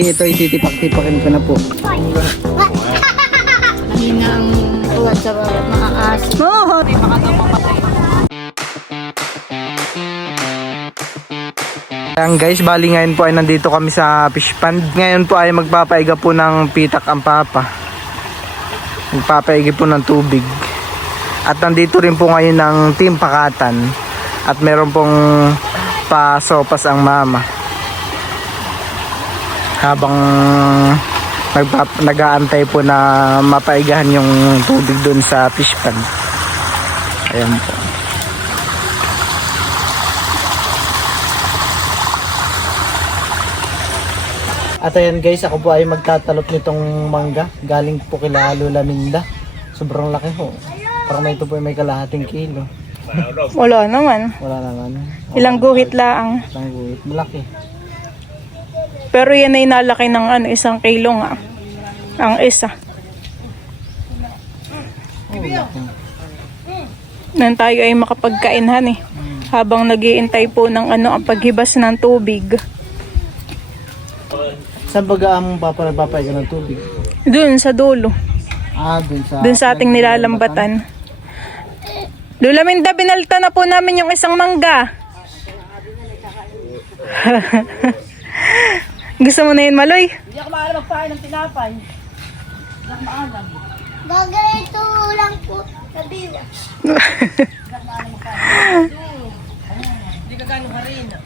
Ito ititipak-tipakin ko na po. Mahina ang ulat sa maaas. Oh! May makatapapatay. Ayan guys, bali ngayon po ay nandito kami sa fish pond. Ngayon po ay magpapaiga po ng pitak ang papa. Magpapaiga po ng tubig. At nandito rin po ngayon ng team pakatan. At meron pong pasopas ang mama. Habang nag-aantay po na mapaigahan yung tubig doon sa fish pond. Ayan po. At ayan guys, ako po ay magtatalop nitong mangga. Galing po kila Lola Minda. Sobrang laki ho. Parang ito po ay may kalahating kilo. Wala naman. Wala naman. Ilang guhit lang. Ilang guhit. Malaki. Pero yan ay nalaki ng 1 kilo nga. Ang isa. Oh, laki. Nang tayo ay makapagkainhan habang nag-iintay po ng ang paghibas ng tubig. Saan baga ang nagpapaiga ng tubig? Doon sa dulo. Doon Sa ating nilalambatan. Lola Minda, binalta na po namin yung isang mangga. Gusto mo na yun, Maloy? Hindi ako maalam magpahay ng tinapay. Hindi ako maalam. Bagay ito lang po sa biwa. Hindi ka gano'ng harina.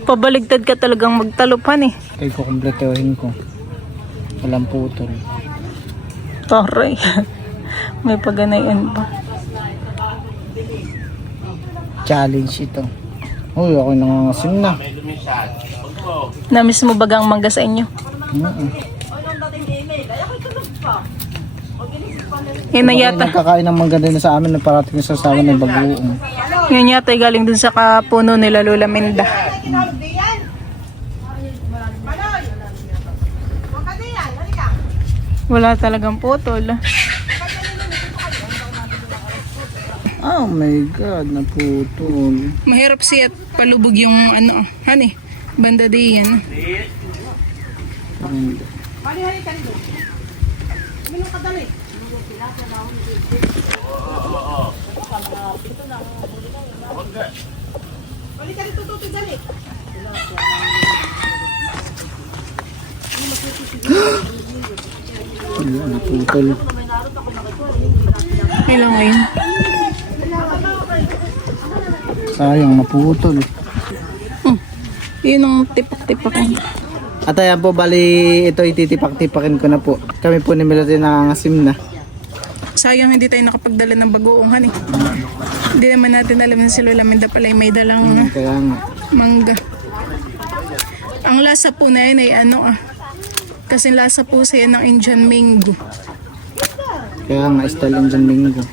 Pabaligtad ka talagang magtalupan Kaya ko kumpletuhin ko. Walang putol. Taray. May paganayan pa. Challenge ito. Uy, ako nangangasim na. Namiss mo bagang mangga sa inyo? Yan na yata. Nagkakain ng mangga din sa amin na parating sa sawa ng bagoong. Yan yata ay galing dun sa kapuno nila Lola Minda. Wala talagang putol. Oh my God, naputol. Mahirap siya palubog yung honey, banda diyan. Naputol. Kailan ngayon? Sayang, naputol. Yun ang tipak-tipak. At ayan po, bali ito ititipak-tipakin ko na po. Kami po ni Melody nangangasim na. Sayang hindi tayo nakapagdala ng bagoong honey. Hindi naman natin alam na si Lola Minda pala ay may dalang Kaya nga. mangga. Ang lasa po na yun ay kasi lasa po siya ng Indian mango. Kaya nga, style ang dyan linggo.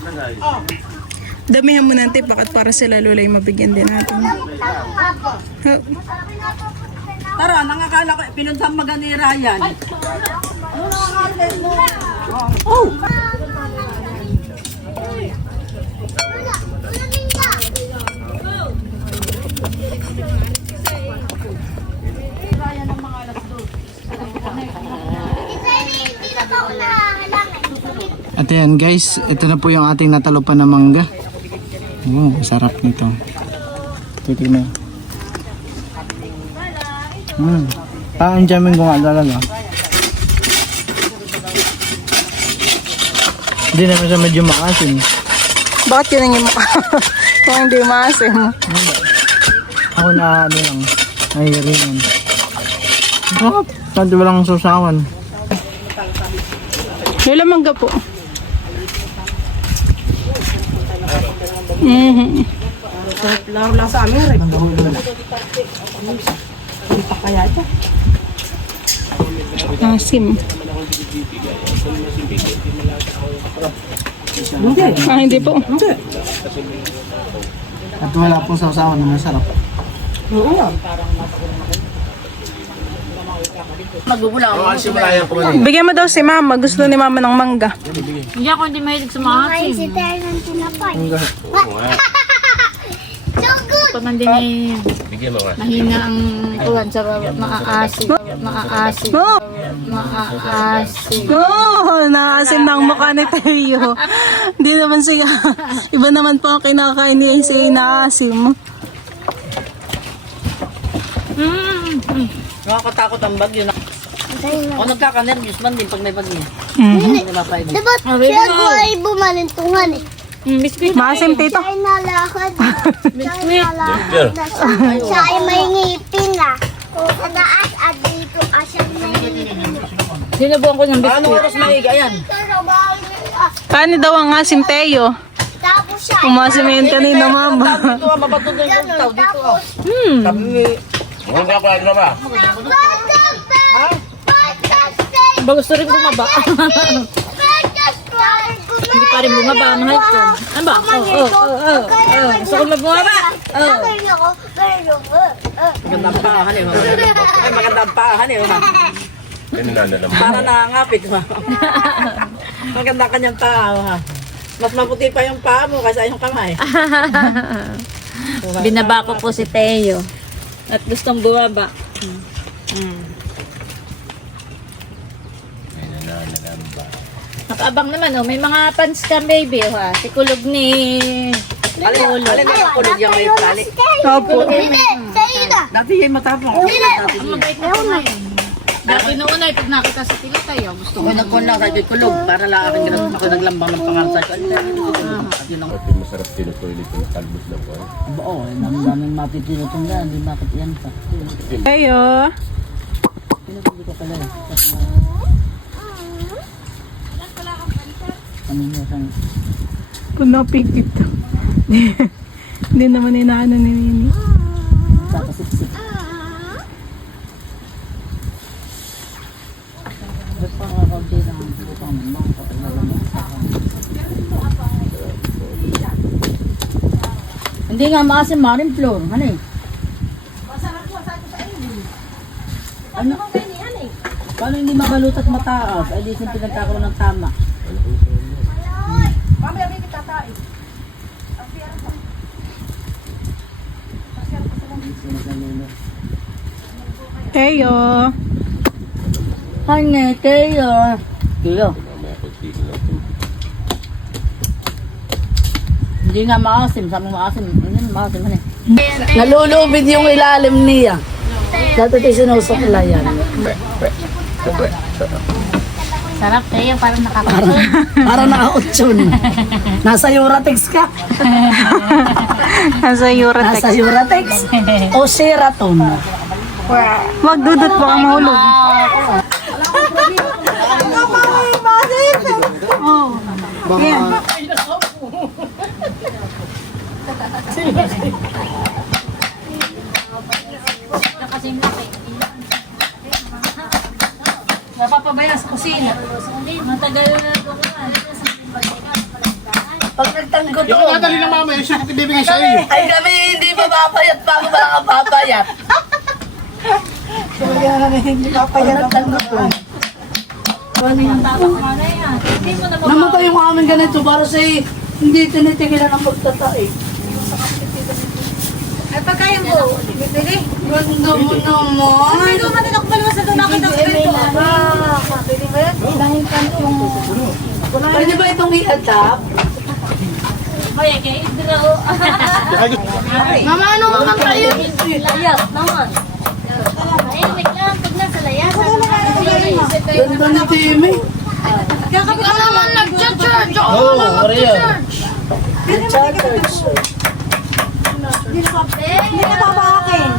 Damihan mo ng tipak at para sila Lola ay mabigyan din natin. Tara, nangakala ko, pinuntang maganira yan. Oh! At ayan guys, ito na po yung ating natalupan na mangga. Oh, sarap nito. Titignan. Ang jamming ko nga talaga. Hindi naman siya medyo maasim. Bakit yun ang yung mukha? Kung hindi maasim. Ako na lang, nahihiringan. Sarap. Santi walang susawan. Lola mangga po. Laro lang sa amin rin. Hindi pa kaya ito. Asim. Hindi. Hindi po. Hindi. At wala pong susawan na masarap. Oo nga. Magugulang. Bigyan mo daw si Mama. Gusto ni Mama ng mangga. Hindi ako hindi mahilig sa mga Ay, si Ter ng tinapay. Mangga. So good! pag hindi may Bigyan mo nga. Mahina ang kuwan sa maaasim. Maaasim. Oh! Maaasim. Oh, naasim na ang mukha ni Teo. Hindi naman siya. Iba naman po ang kinakain ni AC naasim. Nakakatakot ang bagyo. Ako nagkaka-nervous man din pag may bagyo. Mm. Diba siya ko ay bumalintungan eh. Maasim, Tito. Siya ay nalakad. Siya ay nalakad. Siya ay may ngipin ah. Sa taas at dito siya may ngipin. Sinubukan ko ng biskuit. Anong oras maiga? Ayan. Paano daw ang asim, Teo? Tapos siya. Umasim yung kanina, mama. Dito mabato na yung tao dito. Huwag ako, ano ba? Ba gusto rin bumaba? Hindi pa rin bumaba ang height ko. Ano ba? Gusto ko magbumaba. Magandang paahan eh. Ay, magandang paahan eh. Ganun na Para nangangapit. Maganda kanyang paa. Mas maputi pa yung paa mo kaysa yung kamay. Binaba ko po si Teo. At gustong bumaba. Nakaabang naman oh, may mga fans ka baby oh, ha. Si Kulog ni Alin na yung kulog yung may tali. Opo. Hindi, sa'yo na. Dati yung matapang. dati noon ay pag nakita sa tila tayo. Gusto Kung nagkon lang sa kulog para lang aking ganun ako naglambang ng pangalan sa akin. At yun ang Masarap tinutulit yung talbos na po. oo. Ang daming mapitulutong na. Hindi bakit yan pa. Teo. Pinapili ko pala eh. Kanina sang Puno pigtit. Hindi naman inaano ni Nini. kakasipsip. Ba't pa kakabdi lang ang bukang mga hindi nga maasim maring floor. Ano eh? Ano? Paano hindi mabalot at mataas? Ay di simple nagkakaroon ng tama. Teo. Honey, Teo. Teo. Hindi nga maasim. Sabi maasim. Hindi maasim. Ano eh? Nalulubid yung ilalim niya. Dati tayo sinusukla yan. sarap Teo, parang nakakasod. Para naka-8 Nasa Uratex ka. Nasa Eurotex. Nasa Uratex. O Sheraton. Magdudot baka mahulog. Napapabaya sa kusina. Matagal na ito Pag nagtanggo to. Yung nadali ng mama, yung siya ibibigay sa iyo. Ay kami hindi mapapayat pa ako wala kang papayat. Hindi papayat ang tanggo to. Namatay yung amin ganito para sa hindi tinitigilan ang pagtatay. Ay, pagkain mo, bibili. Ganda mo naman. Ay, doon natin ako balawa sa doon nakita ko dito. Pwede ba yan? Dahil ka yung... Pwede ba itong i-adapt? May kaya idro. Mama, ano naman kayo? Layas naman. Ay, lang. Pag nasa layas. Ganda ni Timmy. Kakapit ka naman nag-church. Oo, nag-church. Hindi ka babakin.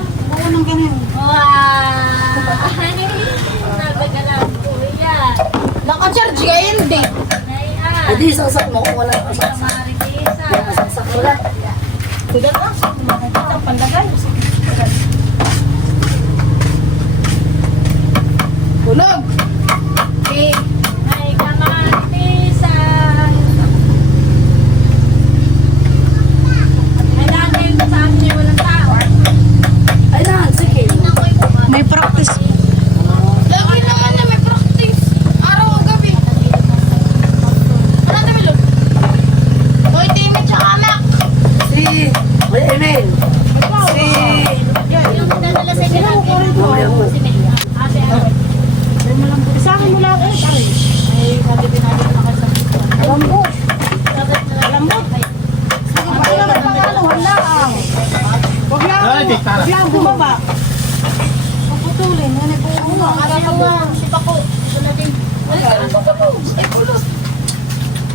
Unang ganun. Wow. Nagagalang po yan. Naka-charge ka hindi. Naian. Hindi, sasak mo kung wala kang sasak. Maritisa. Sasak mo lang. Tugat lang. Ang pandagay. Kulog! Ay, kamarisa. Ay, dati yung sa amin walang tao. Ay na, sige. May practice. Lagi naman na may practice. Araw o gabi. Ano na Milod? Hoy, Timmy tsaka Mac. Si, Kuya Eme,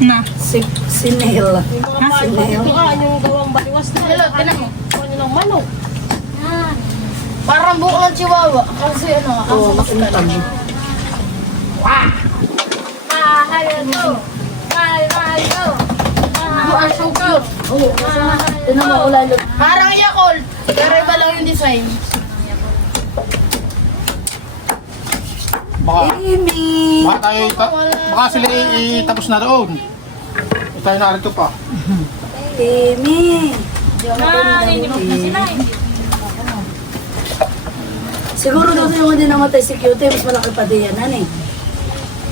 Na. Sinil. Parang buko ng chihuahua. Kasi ano, ang Oo, samas ka makintab. Mahal ko. Mahal ko. Mahal so cute. Oo, tinan mo ulan. Parang Yakult. Pero iba lang yung design. Baka, Amy! baka sila tapos na doon. Tayo narito pa. Amy! Siguro daw yung hindi namatay si Cutie, mas malaki pa din yan, eh.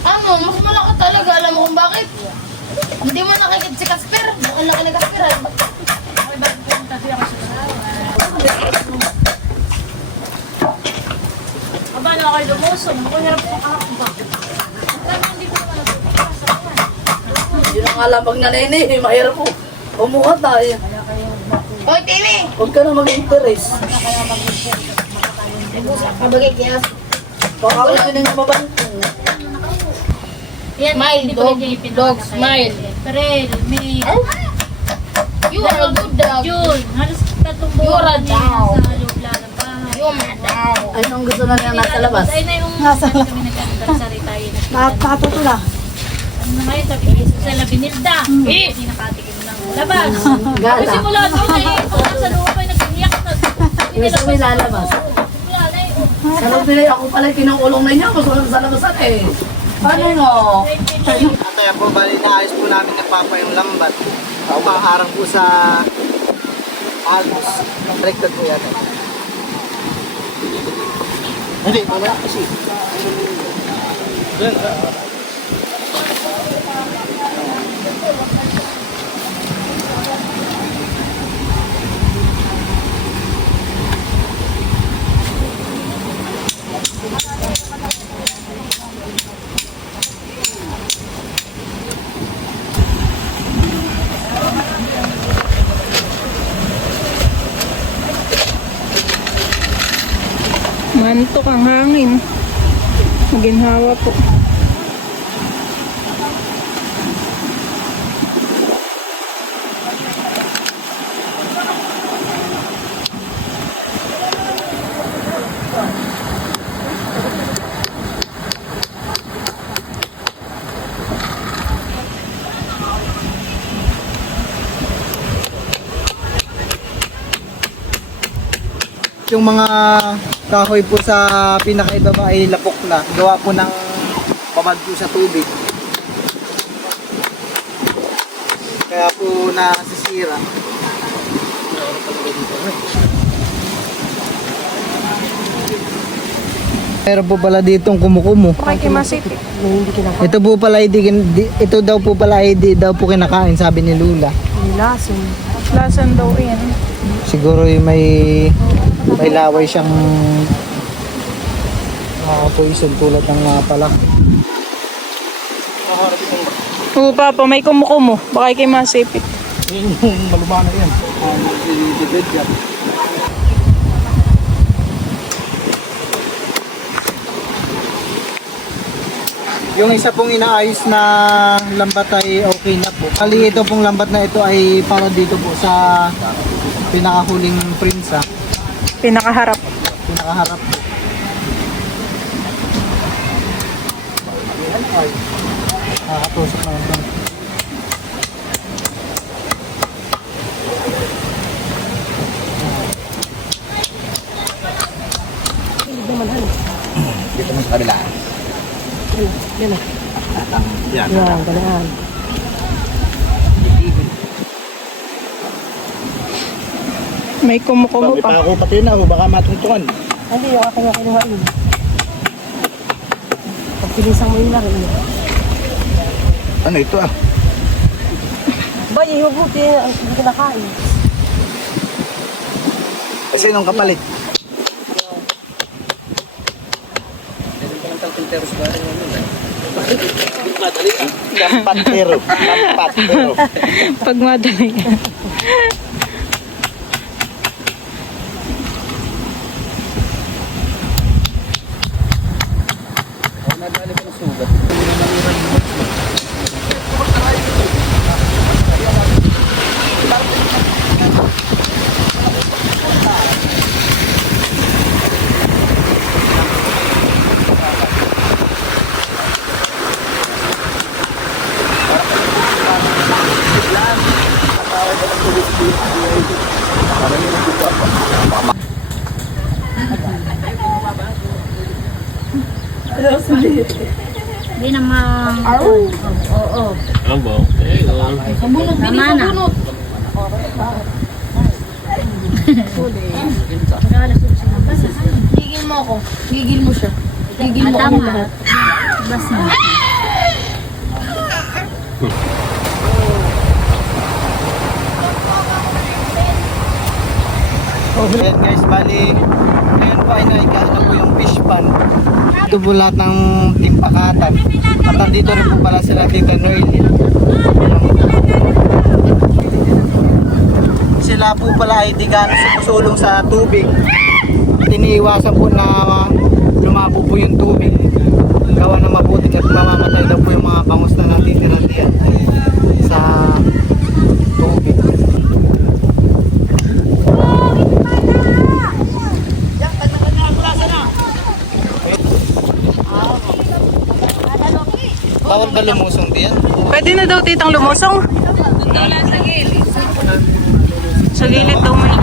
Ano, mas malaki talaga. Alam mo kung bakit? Hindi mo nakikita si Casper. Ang laki ni Casper. Aba na kayo lumusong. Ako hirap sa kakakba. Yun ang alam pag nanay, mahirap po. Umuha tayo. Hoy, Timmy! Huwag ka na mag-interest. Mabagay kiyas. Baka ako din yung mabantong. Smile, dog, smile. Perel, may... You are a good dog. Yun, halos tatlong You are a buwan dog. sa loob lang ng bahay. You are my dog. Ay, nung gusto na niya nasa labas. Ay na yung kami nagkakarsari tayo. Nakatutula. Ano na ngayon, sabi ko sa Labinilda. Hindi nakatikim ng labas. Kasi Gala. mula doon ay pagka sa loob ay nag-iyak na. Yung isa may lalabas. Wala na yun. Sa loob nila, ako pala kinukulong na niya. Gusto na sa labasan eh. Paano no? Kaya po bali naayos po namin ng papa yung lambat. Paharang po sa almos. Direktad po yan. Hindi, wala kasi. Mantok ang hangin. Maginhawa po. Yung mga kahoy po sa pinakaibaba ay lapok na. Gawa po ng pamad po sa tubig. Kaya po nasisira. Meron po pala ditong kumukumo. Makikimasipit. Ito po pala ito daw po pala hindi daw po kinakain, sabi ni Lula. Lasan daw yan. Siguro yung may laway siyang poison tulad ng palak. Oo, Papa, may kumukumo. Baka ikimasipit. Yung malumana yan. Nagdidibid yan. Yung isa pong inaayos na lambat ay okay na po. Kali ito pong lambat na ito ay para dito po sa pinakahuling prinsa. Pinakaharap. Pinakaharap po. Nakakatusok na ito. Dito mo sa kabila. Yan. May kumukumo Bakit pa. pa ako pati na, baka matungtungan. Hindi, yung aking kinuha yun. Pagpilisang mo yun na rin. Ano ito ah? Ba, yung buti, ang kinakain. Kasi nung kapalit. Lampatero. Lampatero. Pag madali. Hindi naman. Oo. Sabunot, hindi Tama na. sabunot. Gigil mo ako. Gigil mo siya. Gigil mo ako Tama. lahat. Bas na. Ayan guys, bali ngayon po ay naikain na po yung fish pan. Ito po lahat ng timpakatan. At nandito rin po pala sila dito Noel. Sila po pala ay di gaano sumusulong sa tubig. At iniiwasan po na lumabo po yung tubig. Gawa na mabuti at mamamatay daw po yung mga bangus na natitira diyan sa tubig. Bawal ba lumusong diyan? Pwede na daw titang lumusong. Sa gilid daw may